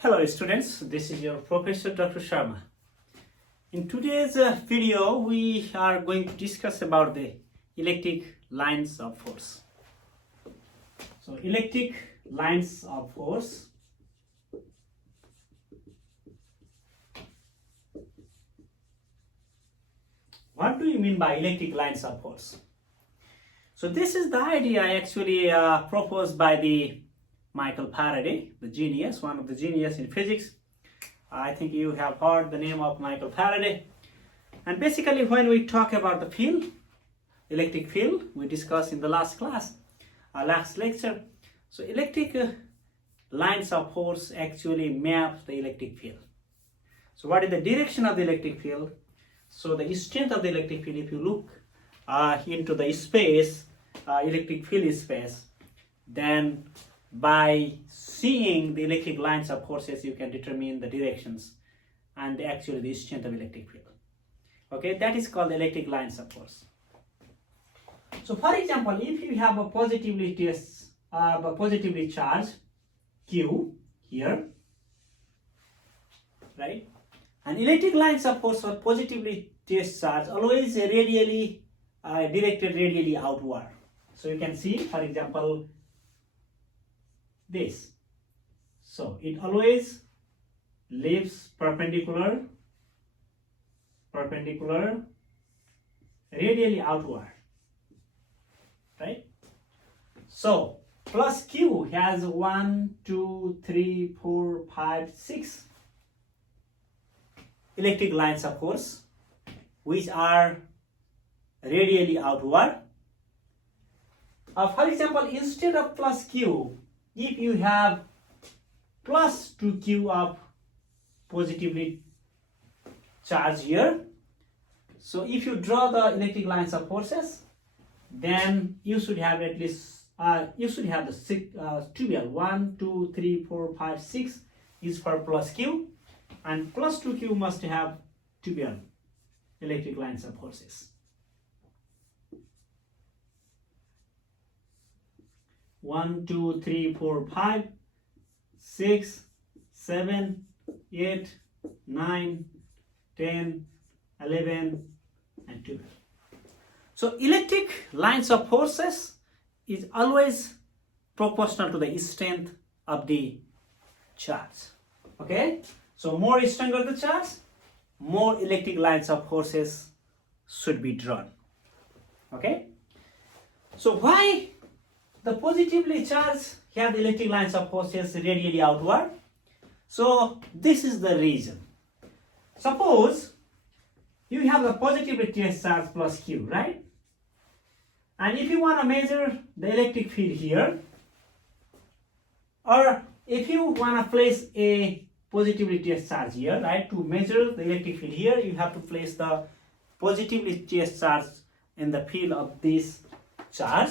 Hello students, this is your Professor Dr. Sharma. In today's video, we are going to discuss about the electric lines of force. So electric lines of force. What do you mean by electric lines of force? So this is the idea actually proposed by the Michael Faraday, the genius, one of the genius in physics. I think you have heard the name of Michael Faraday. And basically when we talk about the field, electric field, we discussed in the last class, last lecture. So electric lines of force actually map the electric field. So what is the direction of the electric field? So the strength of the electric field, if you look into the space, electric field space, then by seeing the electric lines of forces, you can determine the directions and actually the strength of electric field. Okay, that is called electric lines of force. So for example, if you have a positively charged Q here, right? And electric lines of force for positively charged always radially directed radially outward. So you can see, for example, this. So it always leaves perpendicular radially outward, right? So plus Q has 1, 2, 3, 4, 5, 6 electric lines of force which are radially outward. For example, instead of plus Q, if you have plus 2Q of positively charged here, so if you draw the electric lines of forces, then you should have at least you should have the tubular 1, 2, 3, 4, 5, 6 is for plus Q, and plus 2Q must have tubular electric lines of forces. 1, 2, 3, 4, 5, 6, 7, 8, 9, 10, 11, and 12. So electric lines of forces is always proportional to the strength of the charge. Okay? So more stronger the charge, more electric lines of forces should be drawn. Okay? So why the positively charged have the electric lines of forces radially outward? So this is the reason. Suppose you have a positively charged plus Q, right? And if you want to measure the electric field here, or if you want to place a positively charge here, right? To measure the electric field here, you have to place the positively charge in the field of this charge.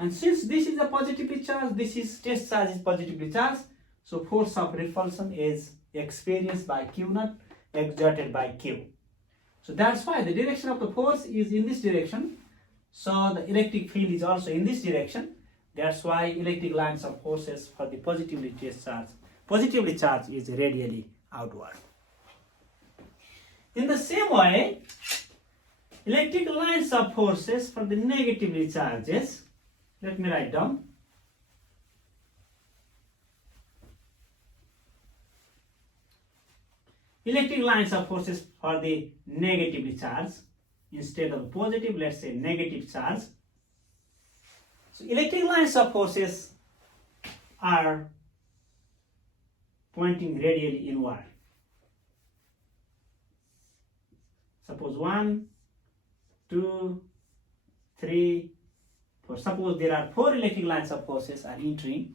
And since this is a positively charged, this is test charge is positively charged, so force of repulsion is experienced by Q naught exerted by Q. So that's why the direction of the force is in this direction. So the electric field is also in this direction. That's why electric lines of forces for the positively charged is radially outward. In the same way, electric lines of forces for the negatively charges, let me write down. Electric lines of forces for the negatively charged, instead of positive, let's say negative charge. So electric lines of forces are pointing radially inward. Suppose 1, 2, 3, 4. Suppose there are 4 electric lines of forces are entering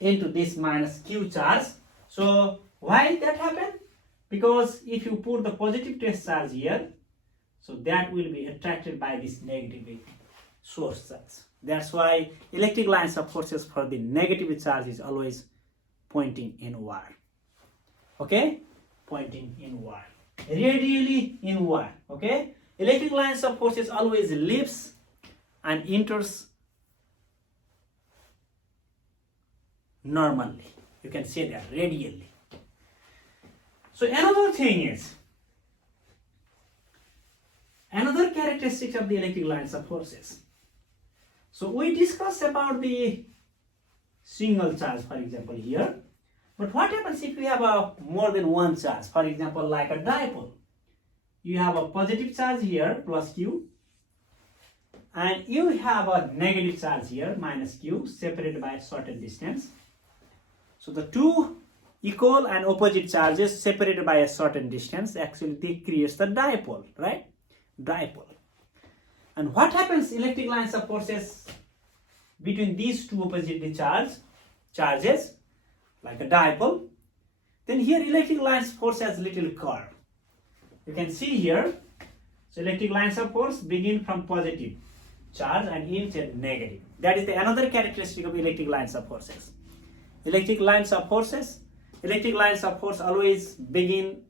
into this minus Q charge. So why that happen? Because if you put the positive test charge here, so that will be attracted by this negative source charge. That's why electric lines of forces for the negative charge is always pointing inward. Okay? Pointing inward. Radially inward. Okay? Electric lines of forces always leaves and enters normally. You can say that radially. So another thing is, another characteristic of the electric lines of forces. So we discussed about the single charge, for example, here. But what happens if you have a more than one charge? For example, like a dipole. You have a positive charge here, plus Q, and you have a negative charge here, minus Q, separated by a certain distance. So the two equal and opposite charges separated by a certain distance, actually they creates the dipole, right? Dipole. And what happens electric lines of forces between these two oppositely charges, like a dipole? Then here electric lines of force has little curve. You can see here, so electric lines of force begin from positive charge and end at negative. That is another characteristic of electric lines of forces. Electric lines of force always begin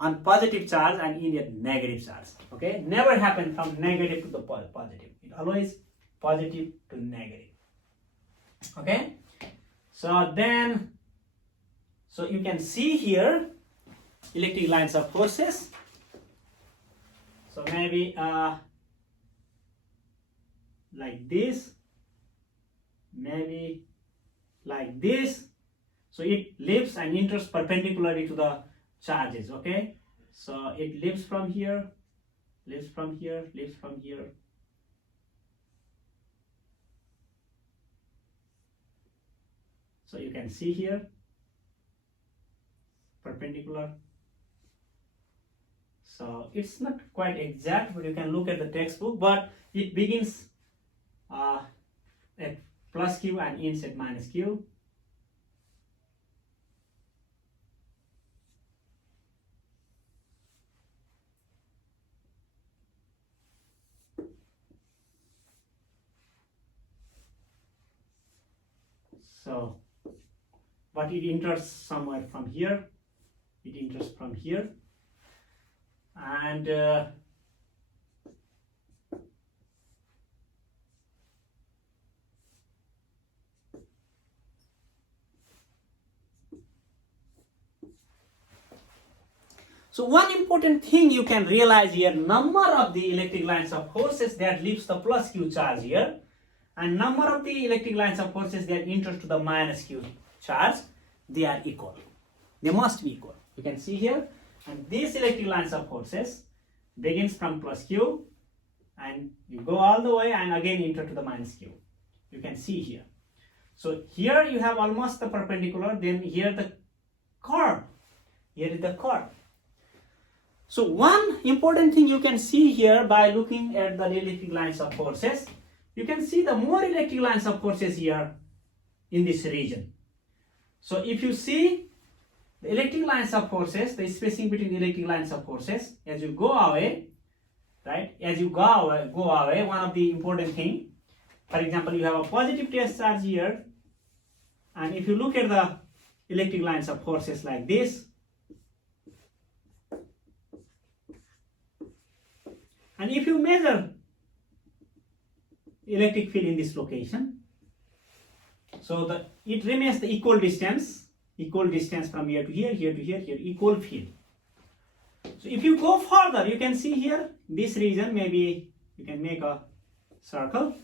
on positive charge and end at negative charge. Okay, never happen from negative to the positive. It always positive to negative. Okay, so you can see here electric lines of forces. So maybe like this, maybe like this. So it leaves and enters perpendicularly to the charges. Okay, so it leaves from here, leaves from here, leaves from here. So you can see here perpendicular. So it's not quite exact, but you can look at the textbook. But it begins at plus Q and ends at minus Q. So, but it enters somewhere from here. It enters from here. And so one important thing you can realize here, number of the electric lines of forces that leaves the plus Q charge here, and number of the electric lines of forces that enters to the minus Q charge, they are equal. They must be equal. You can see here, and these electric lines of forces begins from plus Q, and you go all the way and again enter to the minus Q. You can see here. So here you have almost the perpendicular, then here the curve. Here is the curve. So one important thing you can see here by looking at the electric lines of forces, you can see the more electric lines of forces here in this region. So if you see the electric lines of forces, the spacing between the electric lines of forces, as you go away, right? As you go away, one of the important thing, for example, you have a positive test charge here, and if you look at the electric lines of forces like this, and if you measure electric field in this location, so it remains the equal distance from here to here, here to here, here, equal field. So if you go further, you can see here this region, maybe you can make a circle.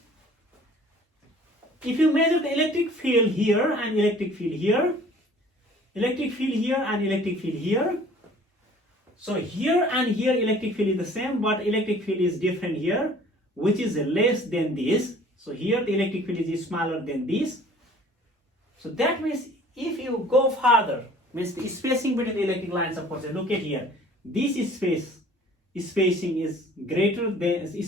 If you measure the electric field here and electric field here, electric field here and electric field here, so here and here electric field is the same, but electric field is different here, which is less than this. So here the electric field is smaller than this. So that means if you go further, means the spacing between the electric lines of forces, look at here, this spacing is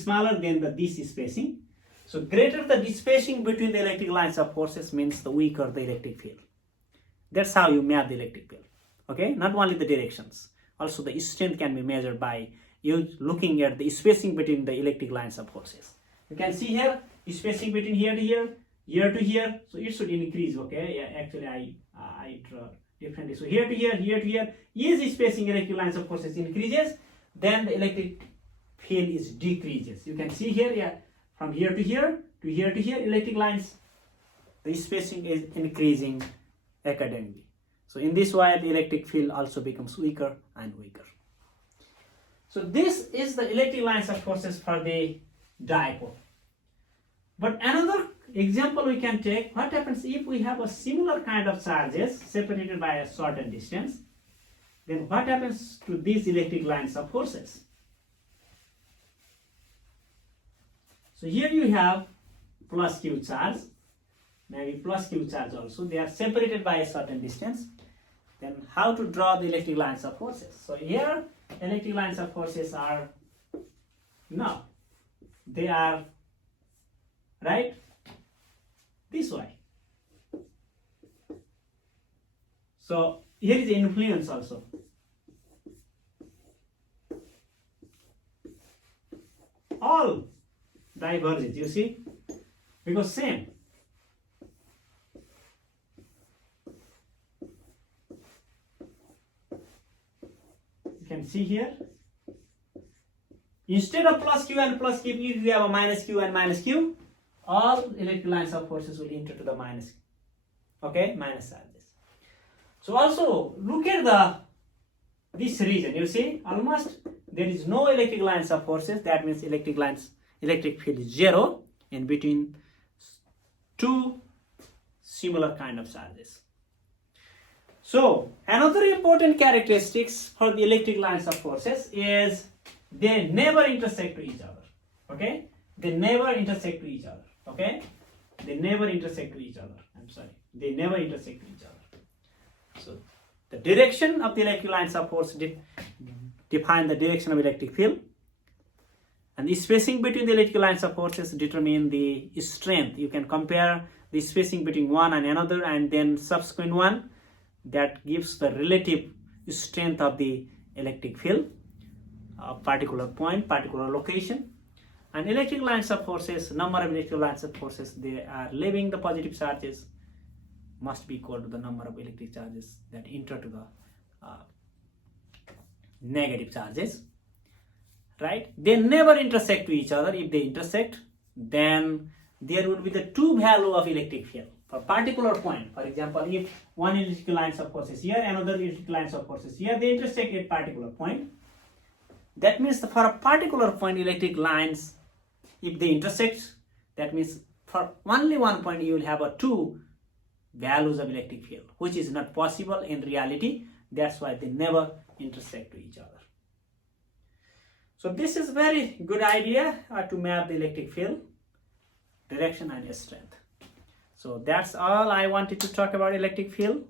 smaller than this spacing. So greater the spacing between the electric lines of forces means the weaker the electric field. That's how you map the electric field. Okay, not only the directions, also the strength can be measured by you looking at the spacing between the electric lines of forces. You can see here spacing between here to here, here to here, so it should increase. Okay, yeah, actually I draw differently. So here to here, here to here, is spacing electric lines of forces increases, then the electric field is decreases. You can see here, yeah, from here to here to here to here, electric lines the spacing is increasing accordingly. So in this way, the electric field also becomes weaker and weaker. So this is the electric lines of forces for the dipole. But another example we can take, what happens if we have a similar kind of charges separated by a certain distance, then what happens to these electric lines of forces? So here you have plus Q charge, maybe plus Q charge also, they are separated by a certain distance. Then how to draw the electric lines of forces? So here electric lines of forces are, no, they are right this way. So here is the influence also. All diverges, you see, because same. You can see here, instead of plus Q and plus Q, if you have a minus Q and minus Q, all electric lines of forces will enter to the minus, okay, minus charges. So also look at this region, you see, almost there is no electric lines of forces. That means electric field is zero in between two similar kind of charges. So another important characteristics for the electric lines of forces is they never intersect to each other. Okay, they never intersect to each other. Okay, they never intersect to each other. I'm sorry, they never intersect to each other. So the direction of the electric lines of force define the direction of electric field, and the spacing between the electric lines of forces determine the strength. You can compare the spacing between one and another and then subsequent one, that gives the relative strength of the electric field, a particular point, particular location. And electric lines of forces, number of electric lines of forces, they are leaving the positive charges must be equal to the number of electric charges that enter to the negative charges, right? They never intersect to each other. If they intersect, then there would be the two value of electric field for particular point. For example, if one electric lines of forces here, another electric lines of forces here, they intersect at particular point. That means for a particular point, electric lines, if they intersect, that means for only one point you will have a two values of electric field, which is not possible in reality. That's why they never intersect to each other. So this is very good idea to map the electric field direction and strength. So that's all I wanted to talk about electric field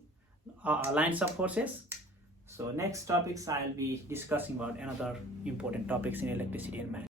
lines of forces. So next topics I'll be discussing about another important topics in electricity and magnetism.